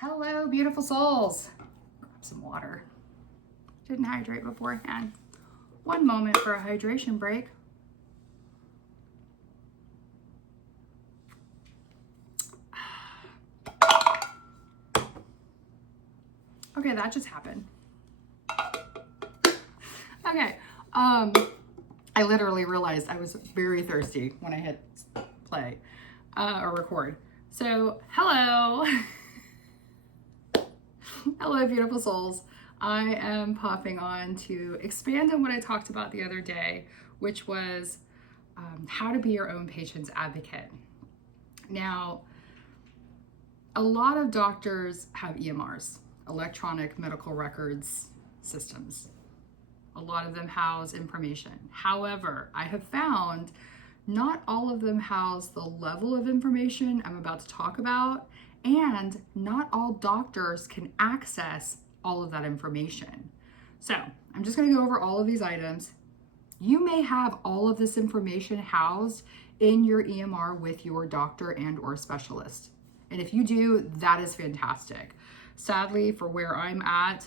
Hello, beautiful souls. Grab some water. Didn't hydrate beforehand. One moment for a hydration break. Okay, that just happened. Okay, I literally realized I was very thirsty when I hit play or record. So, hello. Hello, beautiful souls. I am popping on to expand on what I talked about the other day, which was how to be your own patient's advocate. Now, a lot of doctors have EMRs, electronic medical records systems. A lot of them house information. However, I have found not all of them house the level of information I'm about to talk about, and not all doctors can access all of that information. So I'm just going to go over all of these items. You may have all of this information housed in your EMR with your doctor and or specialist. And if you do, that is fantastic. Sadly, for where I'm at,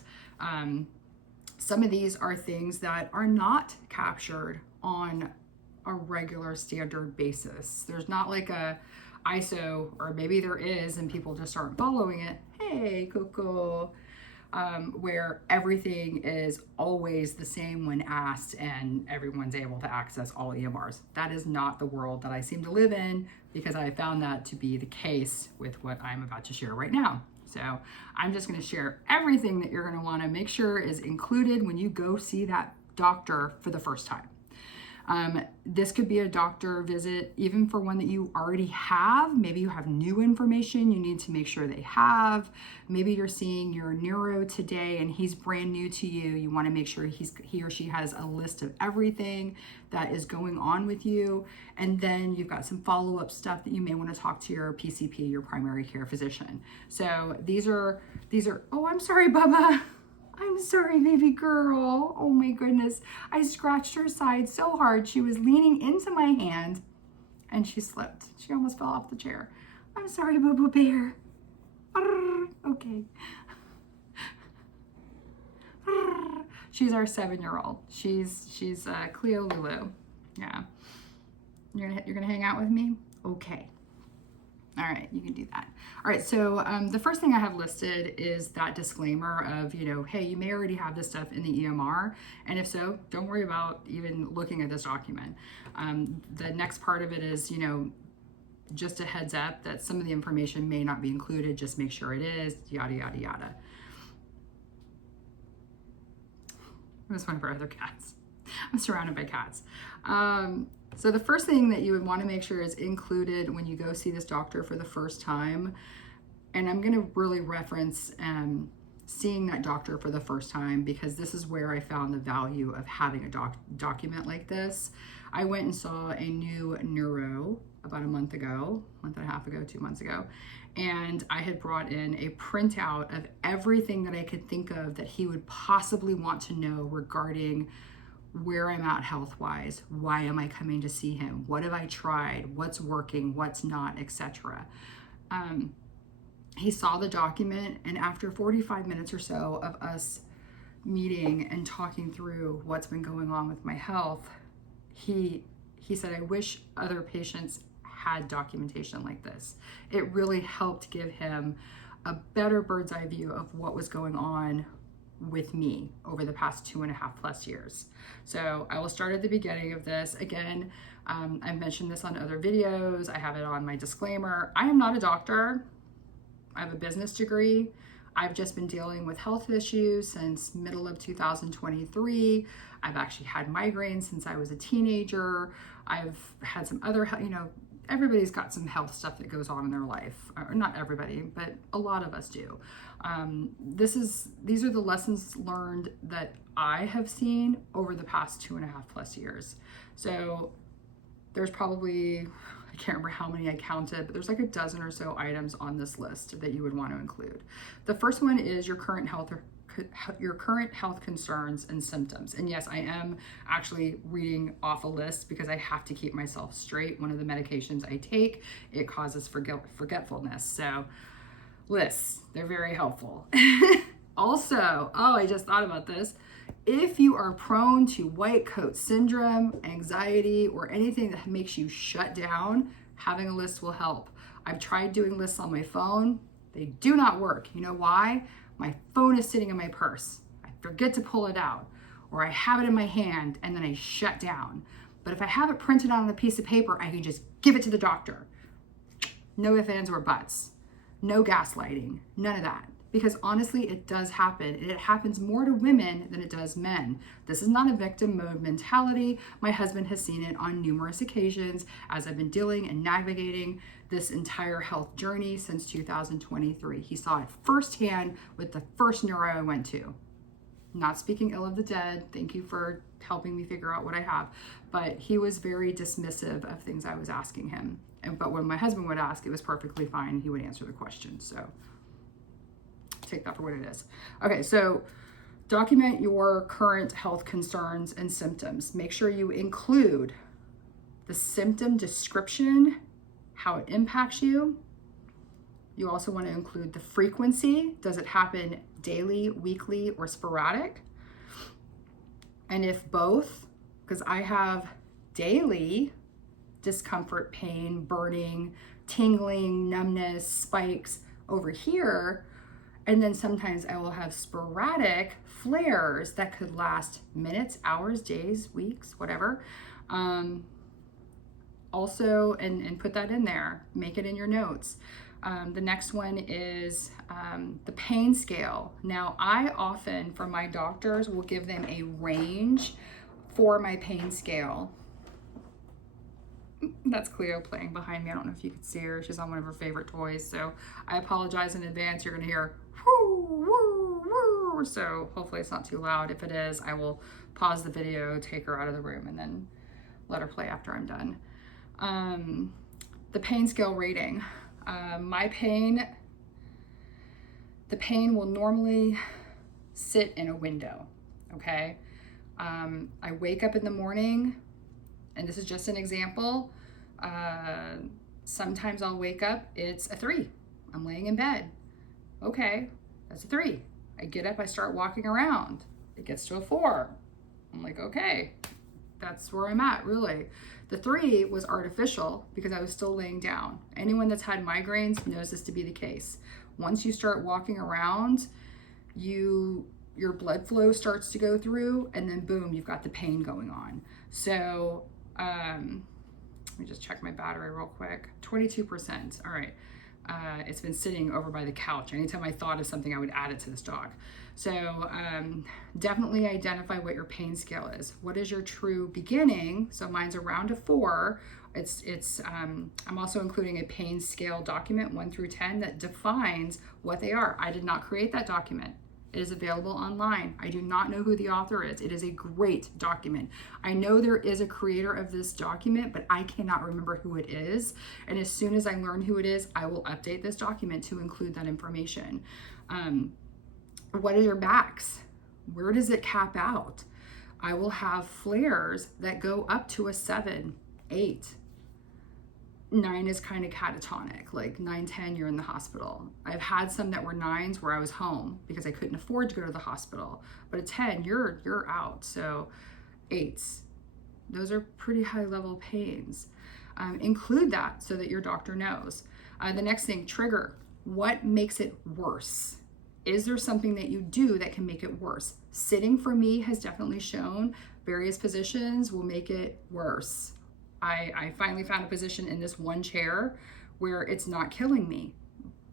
some of these are things that are not captured on a regular standard basis. There's not like a ISO, or maybe there is and people just aren't following it. Hey, Coco. Where everything is always the same when asked and everyone's able to access all EMRs. That is not the world that I seem to live in, because I found that to be the case with what I'm about to share right now. So I'm just going to share everything that you're going to want to make sure is included when you go see that doctor for the first time. This could be a doctor visit, even for one that you already have. Maybe you have new information you need to make sure they have. Maybe you're seeing your neuro today and he's brand new to you. You want to make sure he or she has a list of everything that is going on with you. And then you've got some follow-up stuff that you may want to talk to your PCP, your primary care physician. So these are, oh, I'm sorry, Bubba. I'm sorry, baby girl. Oh my goodness. I scratched her side so hard. She was leaning into my hand and she slipped. She almost fell off the chair. I'm sorry, Boo Bear. Okay. She's our 7-year-old. She's Cleo Lulu. Yeah. You're gonna hang out with me? Okay. All right, you can do that. All right, so the first thing I have listed is that disclaimer of, hey, you may already have this stuff in the EMR, and if so, don't worry about even looking at this document. The next part of it is, just a heads up that some of the information may not be included, just make sure it is, yada, yada, yada. That's one of our other cats. I'm surrounded by cats. So the first thing that you would want to make sure is included when you go see this doctor for the first time, and I'm going to really reference seeing that doctor for the first time, because this is where I found the value of having a document like this. I went and saw a new neuro about a month and a half ago, 2 months ago, and I had brought in a printout of everything that I could think of that he would possibly want to know regarding where I'm at health-wise, why am I coming to see him, what have I tried, what's working, what's not, etc. He saw the document, and after 45 minutes or so of us meeting and talking through what's been going on with my health, he said, I wish other patients had documentation like this. It really helped give him a better bird's eye view of what was going on with me over the past 2.5+ years. So I will start at the beginning of this. Again, I've mentioned this on other videos. I have it on my disclaimer. I am not a doctor. I have a business degree. I've just been dealing with health issues since middle of 2023. I've actually had migraines since I was a teenager. I've had some other, everybody's got some health stuff that goes on in their life, or not everybody, but a lot of us do. These are the lessons learned that I have seen over the past 2.5+ years. So there's probably, I can't remember how many I counted, but there's like a dozen or so items on this list that you would want to include. The first one is your current health concerns and symptoms. And yes, I am actually reading off a list because I have to keep myself straight. One of the medications I take, it causes forgetfulness. So Lists, they're very helpful. Also, oh, I just thought about this. If you are prone to white coat syndrome, anxiety, or anything that makes you shut down, having a list will help. I've tried doing lists on my phone. They do not work. You know why? My phone is sitting in my purse. I forget to pull it out, or I have it in my hand and then I shut down. But if I have it printed out on a piece of paper, I can just give it to the doctor. No ifs, ands, or buts. No gaslighting. None of that. Because honestly, it does happen. And it happens more to women than it does men. This is not a victim mode mentality. My husband has seen it on numerous occasions as I've been dealing and navigating this entire health journey since 2023. He saw it firsthand with the first neuro I went to. Not speaking ill of the dead. Thank you for helping me figure out what I have. But he was very dismissive of things I was asking him. But when my husband would ask, it was perfectly fine. He would answer the question. So take that for what it is. Okay, so document your current health concerns and symptoms. Make sure you include the symptom description, how it impacts you. You also want to include the frequency. Does it happen daily, weekly, or sporadic? And if both, because I have daily discomfort, pain, burning, tingling, numbness, spikes over here. And then sometimes I will have sporadic flares that could last minutes, hours, days, weeks, whatever. Also, and put that in there, make it in your notes. The next one is the pain scale. Now, I often, for my doctors, will give them a range for my pain scale. That's Cleo playing behind me. I don't know if you could see her. She's on one of her favorite toys. So I apologize in advance. You're going to hear whoo, whoo, whoo. So hopefully it's not too loud. If it is, I will pause the video, take her out of the room, and then let her play after I'm done. The pain scale rating. My pain, the pain will normally sit in a window, okay? I wake up in the morning, and this is just an example. Sometimes I'll wake up, it's a 3. I'm laying in bed. Okay, that's a 3. I get up, I start walking around. It gets to a 4. I'm like, okay, that's where I'm at, really. The 3 was artificial because I was still laying down. Anyone that's had migraines knows this to be the case. Once you start walking around, your blood flow starts to go through, and then boom, you've got the pain going on. So let me just check my battery real quick. 22%. All right. It's been sitting over by the couch. Anytime I thought of something, I would add it to this dog. So definitely identify what your pain scale is. What is your true beginning? So mine's around a 4. I'm also including a pain scale document 1 through 10 that defines what they are. I did not create that document. It is available online. I do not know who the author is. It is a great document. I know there is a creator of this document, but I cannot remember who it is. And as soon as I learn who it is, I will update this document to include that information. What is your max? Where does it cap out? I will have flares that go up to a 7, 8. 9 is kind of catatonic, like 9, 10, you're in the hospital. I've had some that were 9s where I was home because I couldn't afford to go to the hospital. But a 10, you're out. So 8s, those are pretty high level pains. Include that so that your doctor knows. The next thing, trigger. What makes it worse? Is there something that you do that can make it worse? Sitting for me has definitely shown various positions will make it worse. I finally found a position in this one chair where it's not killing me.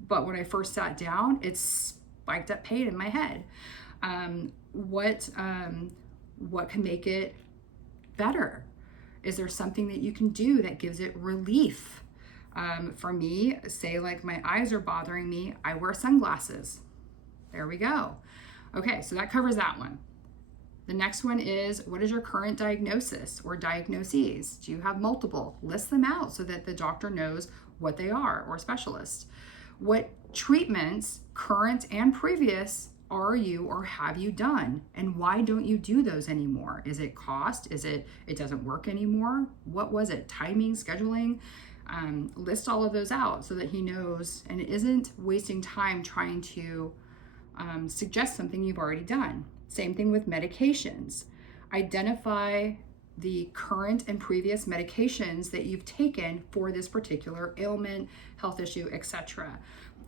But when I first sat down, it spiked up pain in my head. What can make it better? Is there something that you can do that gives it relief? For me, say like my eyes are bothering me, I wear sunglasses. There we go. Okay, so that covers that one. The next one is, what is your current diagnosis or diagnoses? Do you have multiple? List them out so that the doctor knows what they are, or specialist. What treatments, current and previous, are you or have you done? And why don't you do those anymore? Is it cost? Is it doesn't work anymore? What was it? Timing, scheduling? List all of those out so that he knows and isn't wasting time trying to suggest something you've already done. Same thing with medications. Identify the current and previous medications that you've taken for this particular ailment, health issue, etc.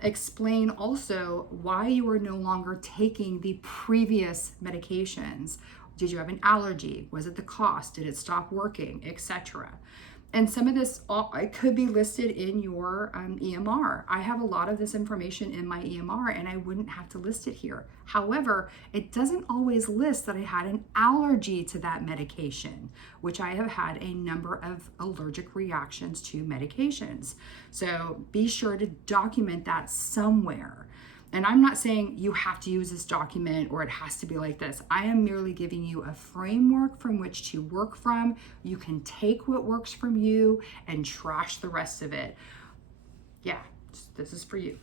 Explain also why you are no longer taking the previous medications. Did you have an allergy? Was it the cost? Did it stop working, etc.? And some of this, it could be listed in your EMR. I have a lot of this information in my EMR and I wouldn't have to list it here. However, it doesn't always list that I had an allergy to that medication, which I have had a number of allergic reactions to medications. So be sure to document that somewhere. And I'm not saying you have to use this document or it has to be like this. I am merely giving you a framework from which to work from. You can take what works from you and trash the rest of it. Yeah, this is for you.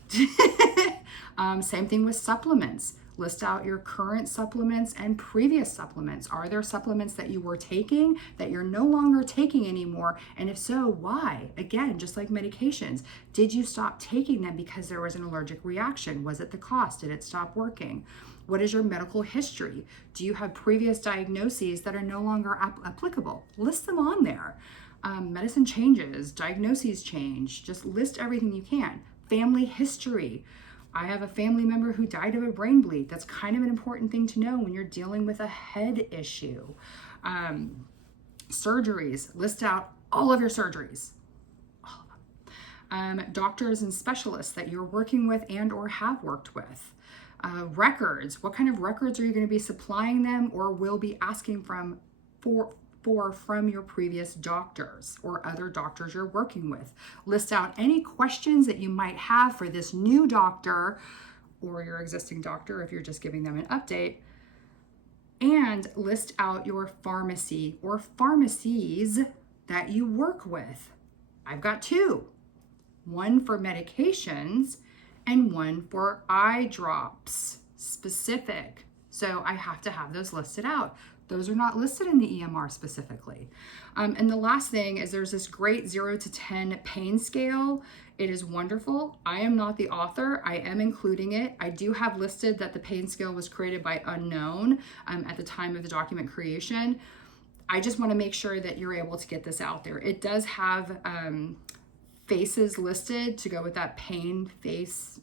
Same thing with supplements. List out your current supplements and previous supplements. Are there supplements that you were taking that you're no longer taking anymore? And if so, why? Again, just like medications, did you stop taking them because there was an allergic reaction? Was it the cost? Did it stop working? What is your medical history? Do you have previous diagnoses that are no longer applicable? List them on there. Medicine changes, diagnoses change. Just list everything you can. Family history. I have a family member who died of a brain bleed. That's kind of an important thing to know when you're dealing with a head issue. Surgeries, list out all of your surgeries. All of them. Doctors and specialists that you're working with and or have worked with. Records, what kind of records are you going to be supplying them or will be asking from your previous doctors or other doctors you're working with. List out any questions that you might have for this new doctor or your existing doctor if you're just giving them an update. And list out your pharmacy or pharmacies that you work with. I've got two. One for medications and one for eye drops specific. So I have to have those listed out. Those are not listed in the EMR specifically. And the last thing is there's this great 0 to 10 pain scale. It is wonderful. I am not the author. I am including it. I do have listed that the pain scale was created by unknown at the time of the document creation. I just want to make sure that you're able to get this out there. It does have faces listed to go with that pain face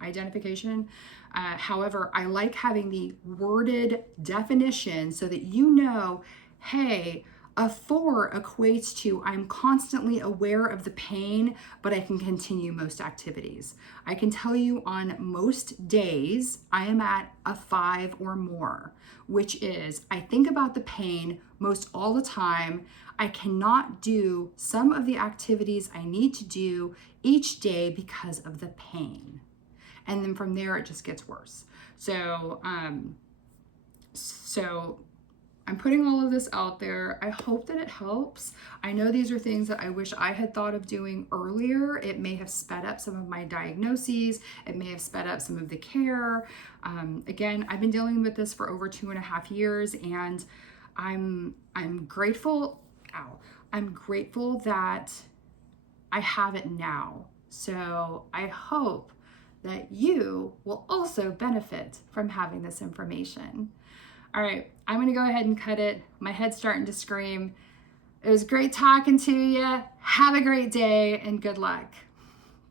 identification. However, I like having the worded definition so that you know, hey, a 4 equates to I'm constantly aware of the pain, but I can continue most activities. I can tell you on most days, I am at a 5 or more, which is I think about the pain most all the time. I cannot do some of the activities I need to do each day because of the pain. And then from there, it just gets worse. So I'm putting all of this out there. I hope that it helps. I know these are things that I wish I had thought of doing earlier. It may have sped up some of my diagnoses. It may have sped up some of the care. Again, I've been dealing with this for over 2.5 years, and I'm grateful. I'm grateful that I have it now. So I hope that you will also benefit from having this information. All right, I'm gonna go ahead and cut it. My head's starting to scream. It was great talking to you. Have a great day and good luck.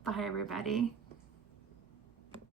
Bye, everybody.